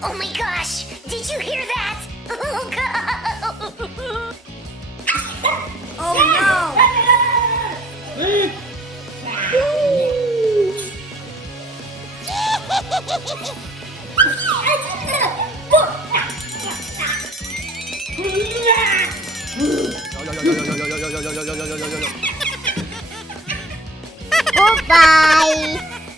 Oh my gosh! Did you hear that? Oh god! Oh no! Goodbye.